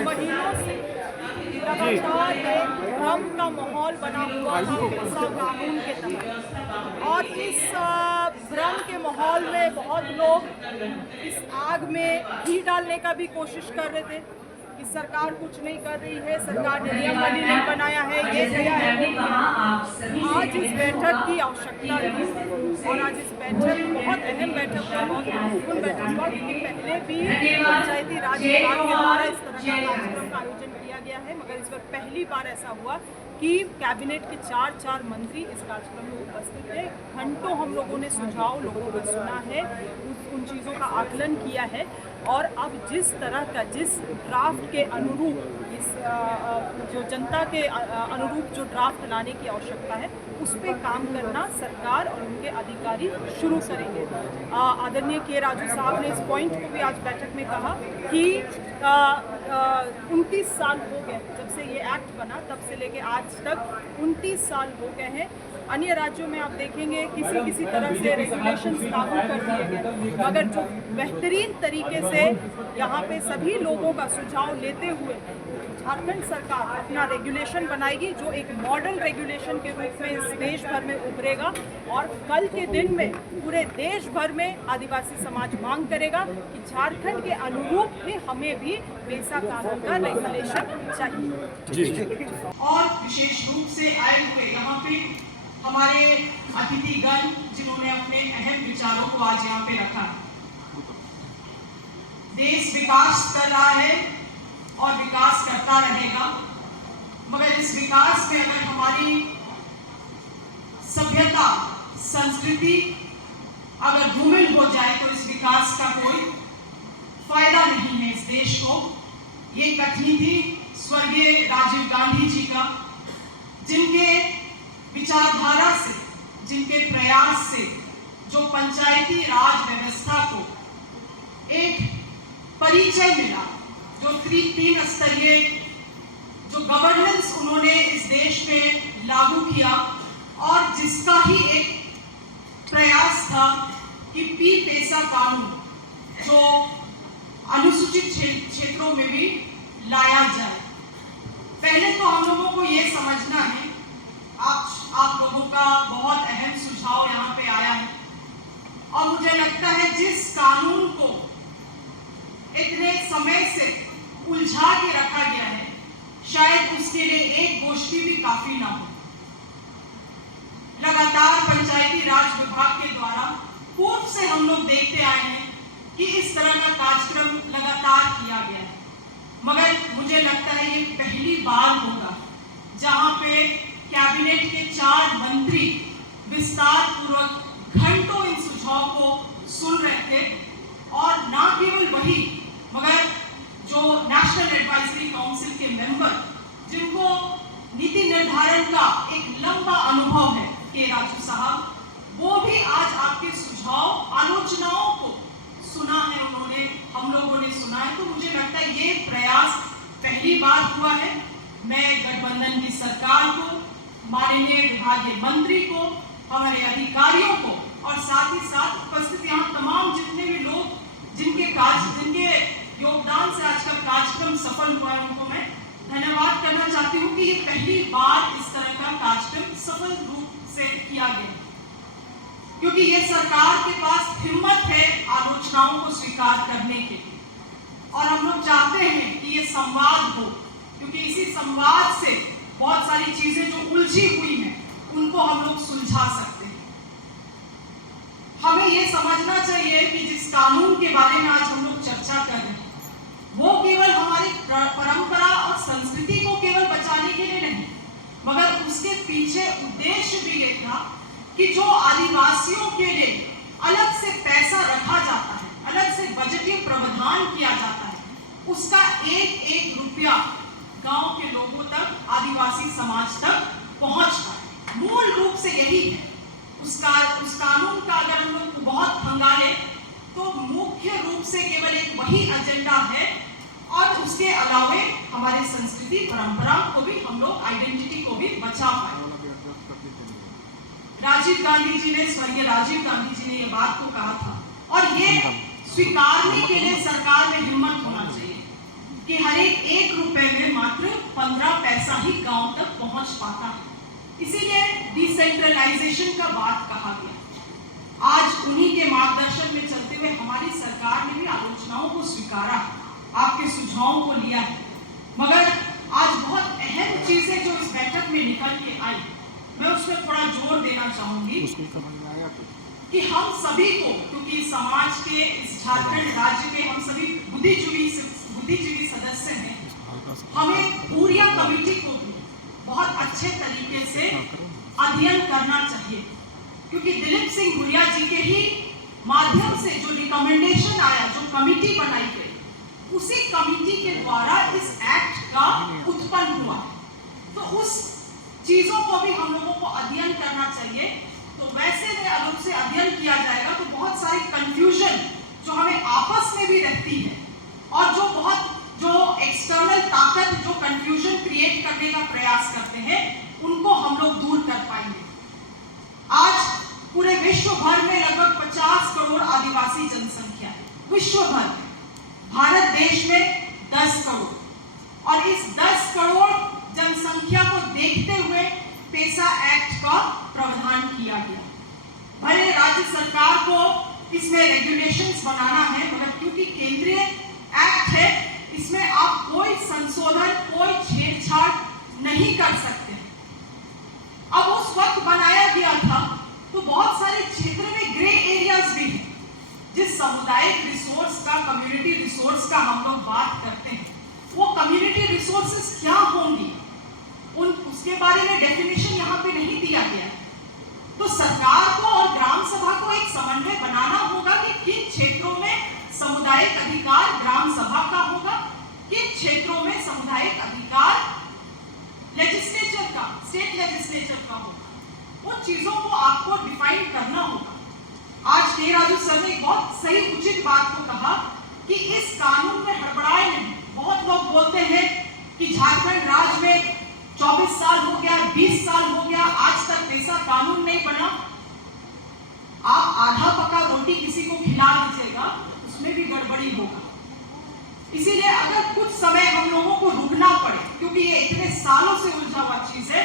महीनों से लगातार एक भ्रम का माहौल बना हुआ था पेशा कानून के तहत, और इस भ्रम के माहौल में बहुत लोग इस आग में घी डालने का भी कोशिश कर रहे थे कि सरकार कुछ नहीं कर रही है, सरकार ने नियमावली नहीं बनाया है, ये किया है। आज इस बैठक की आवश्यकता थी और आज इस बैठक बहुत अहम बैठक था, बहुत महत्वपूर्ण बैठक था, क्योंकि पहले भी पंचायती राज विभाग के द्वारा इस तरह का कार्यक्रम का आयोजन किया गया है, मगर इस बार पहली बार ऐसा हुआ कि कैबिनेट के चार मंत्री इस कार्यक्रम में उपस्थित थे। घंटों हम लोगों ने सुझाव लोगों का सुना है, उन चीज़ों का आकलन किया है, और अब जिस तरह का जिस ड्राफ्ट के अनुरूप इस जो जनता के अनुरूप जो ड्राफ्ट लाने की आवश्यकता है, उस पर काम करना सरकार और उनके अधिकारी शुरू करेंगे। आदरणीय के राजू साहब ने इस पॉइंट को भी आज बैठक में कहा कि 29 साल हो गए जब से ये एक्ट बना, तब से लेके आज तक 29 साल हो गए हैं। अन्य राज्यों में आप देखेंगे किसी तरह से रेगुलेशंस लागू कर दिए गए, मगर जो बेहतरीन तरीके से यहाँ पे सभी लोगों का सुझाव लेते हुए झारखंड सरकार अपना रेगुलेशन बनाएगी, जो एक मॉडल रेगुलेशन के रूप में इस देश भर में उभरेगा, और कल के दिन में पूरे देश भर में आदिवासी समाज मांग करेगा कि झारखंड के अनुरूप ही हमें भी पेशा कानून का रेगुलेशन चाहिए। और विशेष रूप से आए हुए यहाँ पे हमारे अतिथिगण जिन्होंने अपने अहम विचारों को आज यहाँ पे रखा। देश विकास कर रहा है और विकास करता रहेगा, मगर इस विकास में अगर हमारी सभ्यता संस्कृति अगर धूमिल हो जाए तो इस विकास का कोई फायदा नहीं है इस देश को। ये कथनी थी स्वर्गीय राजीव गांधी जी का, जिनके विचारधारा से, जिनके प्रयास से जो पंचायती राज व्यवस्था को एक परिचय मिला, जो 3 स्तरीय जो गवर्नेंस उन्होंने इस देश में लागू किया, और जिसका ही एक प्रयास था कि पेशा कानून जो अनुसूचित क्षेत्रों में भी लाया जाए। पहले तो हम लोगों को ये समझना है, आप लोगों का बहुत अहम सुझाव यहाँ पे आया है, और मुझे लगता है जिस कानून को इतने समय से उलझा के रखा गया है, शायद उसके लिए एक गोष्ठी भी काफी ना हो। लगातार पंचायती राज विभाग के द्वारा पूर्व से हम लोग देखते आए हैं कि इस तरह का कार्यक्रम लगातार किया गया है, मगर मुझे लगता है ये पहली बार होगा जहां पे कैबिनेट के 4 मंत्री विस्तार पूर्वक घंटों इन सुझाव को सुन रहे थे, और ना केवल वही मगर जो नेशनल एडवाइजरी काउंसिल के मेंबर, जिनको नीति निर्धारण का एक लंबा अनुभव है, के राजू साहब, वो भी आज आपके सुझाव आलोचनाओं को सुना है, उन्होंने हम लोगों ने सुना है। तो मुझे लगता है ये प्रयास पहली बार हुआ है। मैं गठबंधन की सरकार को, माननीय विभागीय मंत्री को, हमारे अधिकारियों को, और साथ ही साथ उपस्थित यहाँ तमाम जितने भी लोग जिनके योगदान से आज का कार्यक्रम सफल हुआ है, उनको मैं धन्यवाद करना चाहती हूँ कि ये पहली बार इस तरह का कार्यक्रम सफल रूप से किया गया, क्योंकि ये सरकार के पास हिम्मत है आलोचनाओं को स्वीकार करने के लिए, और हम लोग चाहते हैं कि ये संवाद हो, क्योंकि इसी संवाद से बहुत सारी चीजें जो उलझी हुई हैं उनको हम लोग सुलझा सकते हैं। हमें ये समझना चाहिए कि जिस कानून के बारे में आज हम लोग चर्चा कर रहे हैं, वो केवल हमारी परंपरा और संस्कृति को केवल बचाने के लिए नहीं, मगर उसके पीछे उद्देश्य भी ये था कि जो आदिवासियों के लिए अलग से पैसा रखा जाता है, अलग से बजटीय प्रावधान किया जाता है, उसका एक रुपया गांव के लोगों तक, आदिवासी समाज तक पहुंच पाए। मूल रूप से यही है। उस कानून का अगर हम लोग बहुत खंगाले तो मुख्य रूप से केवल एक वही एजेंडा है, और उसके अलावे हमारे संस्कृति परंपरा को भी हम लोग आइडेंटिटी को भी बचा पाए। राजीव गांधी जी ने, स्वर्गीय राजीव गांधी जी ने ये बात को कहा था, और ये स्वीकारने के लिए सरकार में हिम्मत होना चाहिए। कि हर एक रुपए में मात्र 15 पैसा ही गांव तक पहुंच पाता है। इसीलिए डिसेंट्रलाइजेशन का बात कहा गया। आज उन्हीं के मार्गदर्शन में चलते हुए हमारी सरकार ने भी आलोचनाओं को स्वीकारा, आपके सुझावों को लिया है, मगर आज बहुत अहम चीजें जो इस बैठक में निकल के आई, मैं उसमें थोड़ा जोर देना चाहूंगी कि हम सभी को, क्योंकि समाज के इस झारखंड राज्य के हम सभी बुद्धिजीवी सदस्य हैं, हमें पूरिया कमेटी को भी बहुत अच्छे तरीके से अध्ययन करना चाहिए, क्योंकि दिलीप सिंह भुरिया जी के ही माध्यम से जो रिकमेंडेशन आया, जो कमेटी बनाई गई, उसी कमेटी के द्वारा इस एक्ट का उत्पन्न हुआ। तो उस चीजों को भी हम लोगों को अध्ययन करना चाहिए। तो वैसे में अगर उसे अध्ययन किया जाएगा तो बहुत सारी कंफ्यूजन जो हमें आपस में भी रहती है और जो एक्सटर्नल ताकत जो कंफ्यूजन क्रिएट करने का प्रयास करते हैं, उनको हम लोग दूर कर पाएंगे। आज पूरे विश्व भर में लगभग 50 करोड़ आदिवासी जनसंख्या है, विश्व भर में। भारत देश में 10 करोड़, और इस 10 करोड़ जनसंख्या को देखते हुए पेसा एक्ट का प्रावधान किया गया। भले राज्य सरकार को इसमें रेगुलेशंस बनाना है, मगर क्योंकि केंद्रीय एक्ट है, इसमें आप कोई संशोधन, कोई छेड़छाड़ नहीं कर सकते। अब उस वक्त बनाया गया था तो बहुत सारे क्षेत्र में ग्रे एरियाज भी हैं। जिस सामुदायिक रिसोर्स का, कम्युनिटी रिसोर्स का हम लोग बात करते हैं, वो कम्युनिटी रिसोर्सेस क्या होंगी, उसके बारे में डेफिनेशन यहाँ पे नहीं दिया गया है। तो सरकार को और ग्राम सभा को एक समन्वय बनाना होगा कि किन क्षेत्रों में सामुदायिक अधिकार ग्राम सभा का होगा, किन क्षेत्रों में सामुदायिक अधिकार लेजिस्लेचर का, स्टेट लेजिस्लेचर का होगा। उन चीजों को आपको डिफाइन करना होगा। आज के राजू सर ने एक बहुत सही उचित बात को कहा कि इस कानून में हड़बड़ाए नहीं। बहुत लोग बोलते हैं कि झारखंड राज्य में 24 साल हो गया, 20 साल हो गया, आज तक ऐसा कानून नहीं बना। आप आधा पका रोटी किसी को खिला दीजिएगा, उसमें भी गड़बड़ी होगा। इसीलिए अगर कुछ समय हम लोगों को रुकना पड़े, क्योंकि ये इतने सालों से उलझा हुआ चीज है,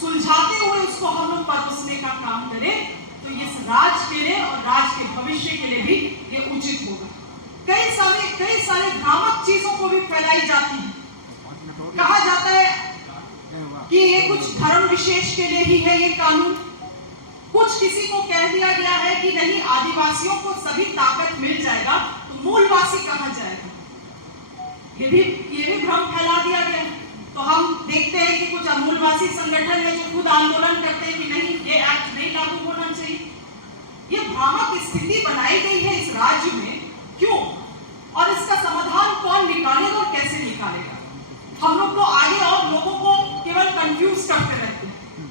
सुलझाते हुए उसको हम लोग परोसने का काम करें, तो ये राज्य के लिए और राज्य के भविष्य के लिए भी ये उचित होगा। कई सारे भ्रामक चीजों को भी फैलाई जाती है। कहा जाता है कि ये कुछ धर्म विशेष के लिए ही है ये कानून। कुछ किसी को कह दिया गया है कि नहीं, आदिवासियों को सभी ताकत मिल जाएगा तो मूलवासी कहा जाएगा। ये भी भ्रम फैला दिया गया है। तो हम देखते हैं कि कुछ मूलवासी संगठन है जो खुद आंदोलन करते हैं कि नहीं, ये एक्ट नहीं लागू होना चाहिए। ये भ्रामक स्थिति बनाई गई है इस राज्य में, क्यों, और इसका समाधान कौन निकालेगा और कैसे निकालेगा? हम लोग तो आगे और लोगों को केवल कंफ्यूज करते रहते हैं।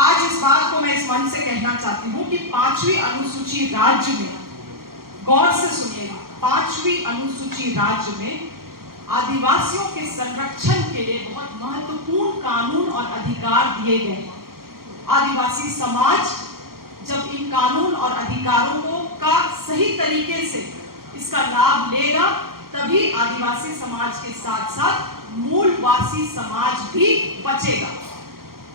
आज इस बात को मैं इस मंच से कहना चाहती हूँ कि 5वीं अनुसूची राज्य में, गौर से सुनिएगा, 5वीं अनुसूची राज्य में आदिवासियों के संरक्षण के लिए बहुत महत्वपूर्ण कानून और अधिकार दिए गए हैं। आदिवासी समाज जब इन कानून और अधिकारों को का सही तरीके से इसका लाभ लेगा, तभी आदिवासी समाज के साथ साथ मूलवासी समाज भी बचेगा।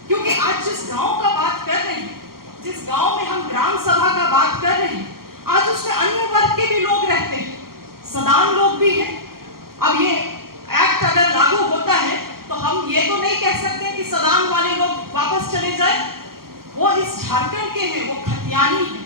क्योंकि आज जिस गांव का बात कर रहे हैं, जिस गांव में हम ग्राम सभा का बात कर रहे हैं, आज उसमें अन्य वर्ग के भी लोग रहते हैं, सदान लोग भी हैं। अब ये एक्ट अगर लागू होता है तो हम ये तो नहीं कह सकते कि सदान वाले लोग वापस चले जाए। वो इस झारखंड के हैं, वो खतियानी हैं,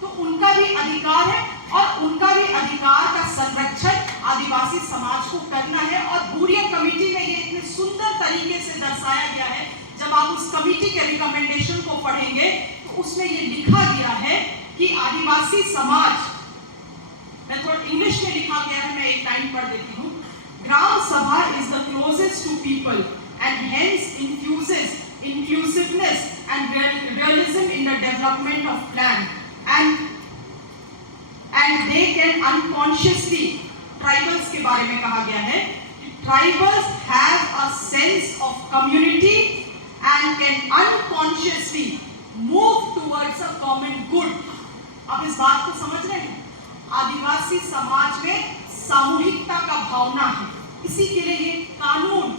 तो उनका भी अधिकार है और उनका भी अधिकार का संरक्षण आदिवासी समाज को करना है। और बुरिया कमेटी में ये इतने सुंदर तरीके से दर्शाया गया है। जब आप उस कमेटी के रिकमेंडेशन को पढ़ेंगे तो उसमें ये लिखा गया है कि आदिवासी समाज, मैं थोड़ा इंग्लिश में लिखा गया है, मैं एक लाइन पढ़ देती हूँ। Gram Sabha is the closest to people and hence infuses inclusiveness and realism in the development of land and they can unconsciously, tribals के बारे में कहा गया है, tribals have a sense of community and can unconsciously move towards a common good। अब इस बात को समझ रहे हैं? आदिवासी समाज में सामूहिकता का भावना है, इसी के लिए ये कानून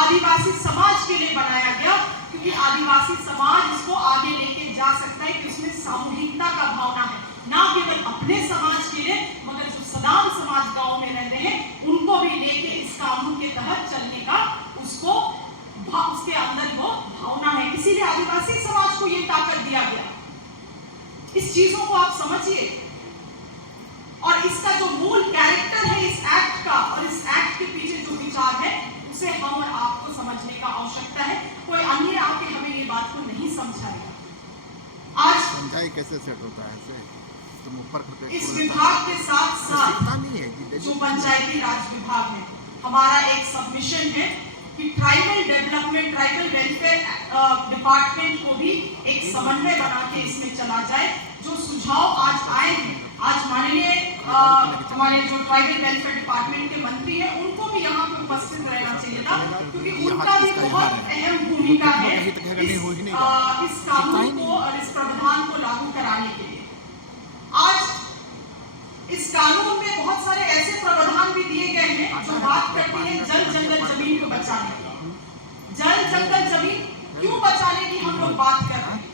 आदिवासी समाज के लिए बनाया गया, क्योंकि आदिवासी समाज इसको आगे लेके जा सकता है कि उसमें सामूहिकता का भावना है, ना केवल अपने समाज के लिए मगर जो सदाम समाज गांव में रहते हैं उनको भी लेके इस कानून के तहत चलने का उसको उसके अंदर वो भावना है। इसीलिए आदिवासी समाज को ये ताकत दिया गया। इस चीजों को आप समझिए, और इसका जो मूल कैरेक्टर है इस एक्ट का और इस एक्ट के पीछे जो विचार है उसे हम और आपको समझने का आवश्यकता है। कोई अन्य आके हमें ये बात को नहीं समझाएगा। आज समझाए कैसे सेट होता है ऐसे तुम ऊपर इस विभाग के साथ साथ जो पंचायती राज विभाग है, हमारा एक सबमिशन है कि tribal development, tribal welfare department को भी एक समन्वय बना के इसमें चला जाए। जो सुझाव आज आए हैं, आज माननीय हमारे जो ट्राइबल वेलफेयर डिपार्टमेंट के मंत्री हैं उनको भी यहाँ पे उपस्थित रहना चाहिए था, क्योंकि उनका भी बहुत अहम भूमिका है इस कानून को और इस प्रावधान को लागू कराने के लिए। आज इस कानून में बहुत सारे ऐसे प्रावधान भी दिए गए हैं जो बात करती है जल जंगल जमीन को बचाने की। जल जंगल जमीन क्यों बचाने की हम लोग बात कर रहे हैं,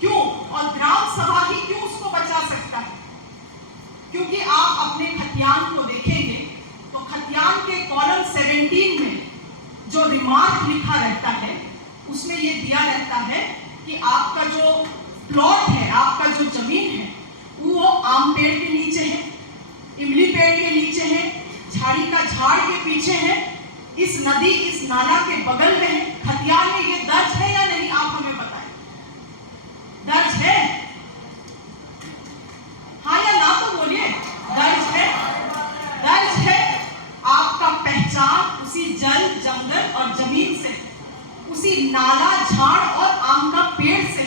क्यों, और ग्राम सभा ही क्यों उसको बचा सकता है? क्योंकि आप अपने खतियान को देखेंगे तो खतियान के कॉलम 17 में जो रिमार्क लिखा रहता है उसमें ये दिया रहता है कि आपका जो प्लॉट है, आपका जो जमीन है वो आम पेड़ के नीचे है, इमली पेड़ के नीचे है, झाड़ी का झाड़ के पीछे है, इस नदी इस नाला के बगल में है। खतियान में ये दर्ज है या नहीं, आप हमें बताएं। दर्ज है? हाँ या ना तो बोलिए। दर्ज है? दर्ज है। आपका पहचान उसी जल जंगल और जमीन से, उसी नाला झाड़ और आम का पेड़ से।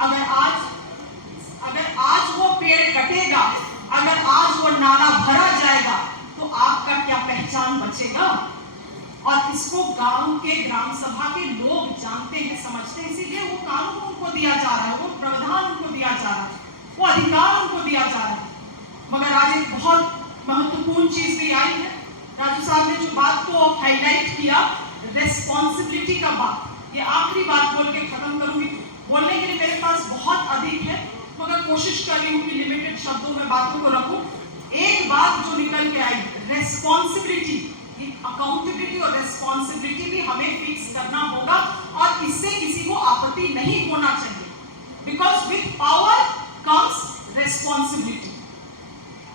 अगर आज वो पेड़ कटेगा, अगर आज वो नाला भरा जाएगा तो आपका क्या पहचान बचेगा? और इसको गांव के ग्राम सभा के लोग जानते हैं, समझते हैं, इसीलिए वो कानून उनको दिया जा रहा है, वो प्रावधान उनको दिया जा रहा है, वो अधिकार उनको दिया जा रहा है। मगर आज एक बहुत महत्वपूर्ण चीज भी आई है। राजू साहब ने जो बात को हाईलाइट किया, रेस्पॉन्सिबिलिटी का बात, ये आखिरी बात बोल के खत्म करूंगी। बोलने के लिए मेरे पास बहुत अधिक है मगर कोशिश कर रही हूँ कि लिमिटेड शब्दों में बातों को रखूं। एक बात जो निकल के आई, रेस्पॉन्सिबिलिटी, अकाउंटेबिलिटी और रेस्पॉन्सिबिलिटी भी हमें फिक्स करना होगा और इससे किसी को आपत्ति नहीं होना चाहिए, because with power comes responsibility.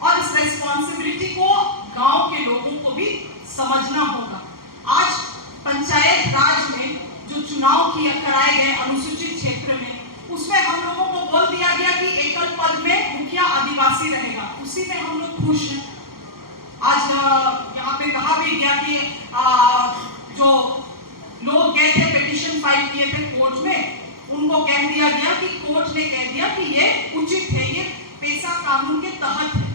और इस रेस्पॉन्सिबिलिटी को गांव के लोगों को भी समझना होगा। आज पंचायत राज में जो चुनाव कराए गए अनुसूचित क्षेत्र में, उसमें हम लोगों को बोल दिया गया कि एकल पद में मुखिया आदिवासी रहेगा, उसी में हम लोग खुश हैं। आज यहाँ पे कहा भी गया कि जो लोग गए थे पिटीशन फाइल किए थे कोर्ट में, उनको कह दिया गया कि कोर्ट ने कह दिया कि ये उचित है, ये पेशा कानून के तहत है।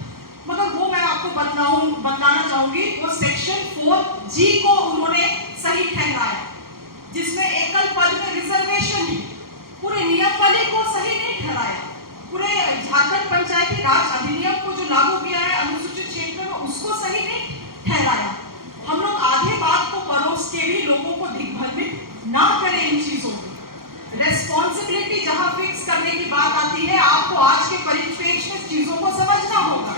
मगर वो मैं आपको बताना चाहूंगी, वो सेक्शन 4G को उन्होंने सही ठहराया, जिसमें एकल पद में रिजर्वेशन है। पूरे नियमावली को सही नहीं ठहराया। पूरे झारखंड पंचायती राज अधिनियम को जो लागू किया है अनुसूचित क्षेत्र में, उसको सही नहीं ठहराया। हम लोग आधे बात को परोस के भी लोगों को दिग्भ्रमित ना करें इन चीजों को। रेस्पॉन्सिबिलिटी जहां फिक्स करने की बात आती है, आपको आज के परिप्रेक्ष्य में चीजों को समझना होगा।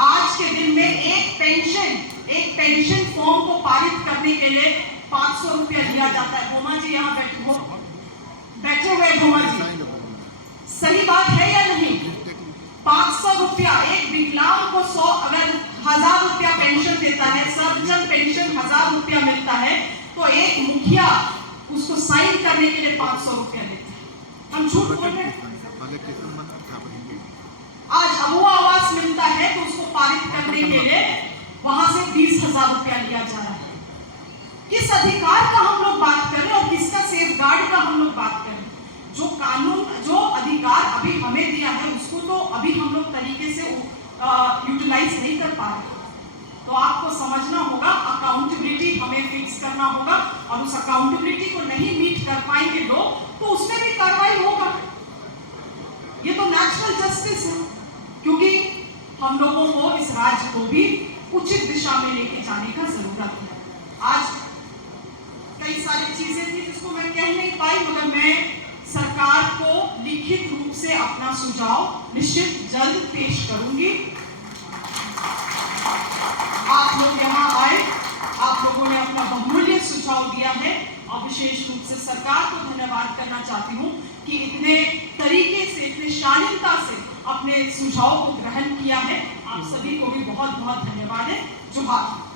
आज के दिन में एक पेंशन फॉर्म को पारित करने के लिए 500 रुपया दिया जाता है। भोमा जी यहाँ बैठे हुए, भोमा जी, सही बात है या नहीं? 500 रुपया एक विकलांग को 100, अगर 1000 रुपया पेंशन देता है, सर्वजन पेंशन 1000 रुपया मिलता है, तो एक मुखिया उसको साइन करने के लिए 500 रुपया देता है। हम झूठ बोल रहे हैं? आज अबुआ आवास मिलता है तो उसको पारित करने के लिए वहां से 20,000 रुपया लिया जा रहा है। किस अधिकार का हम लोग बात कर रहे हैं और किसका सेफगार्ड का हम लोग बात कर रहे हैं? जो कानून, जो अधिकार अभी हमें दिया है, उसको तो अभी हम लोग तरीके से यूटिलाइज नहीं कर पा रहे। तो आपको समझना होगा, अकाउंटेबिलिटी हमें फिक्स करना होगा, और उस अकाउंटेबिलिटी को नहीं मीट कर पाएंगे लोग तो उसमें भी कार्रवाई होगा। ये तो नेचुरल जस्टिस है, क्योंकि हम लोगों को, इस राज्य को भी उचित दिशा में लेके जाने का जरूरत है। आज कई सारी चीजें थी जिसको मैं कह नहीं पाई, मगर मैं सरकार को लिखित रूप से अपना सुझाव निश्चित जल्द पेश करूंगी। आप लोग यहाँ आए, आप लोगों ने अपना बहुमूल्य सुझाव दिया है और विशेष रूप से सरकार को धन्यवाद करना चाहती हूँ कि इतने तरीके से, इतने शालीनता से अपने सुझाव को ग्रहण किया है। आप सभी को भी बहुत बहुत धन्यवाद है। जोहार।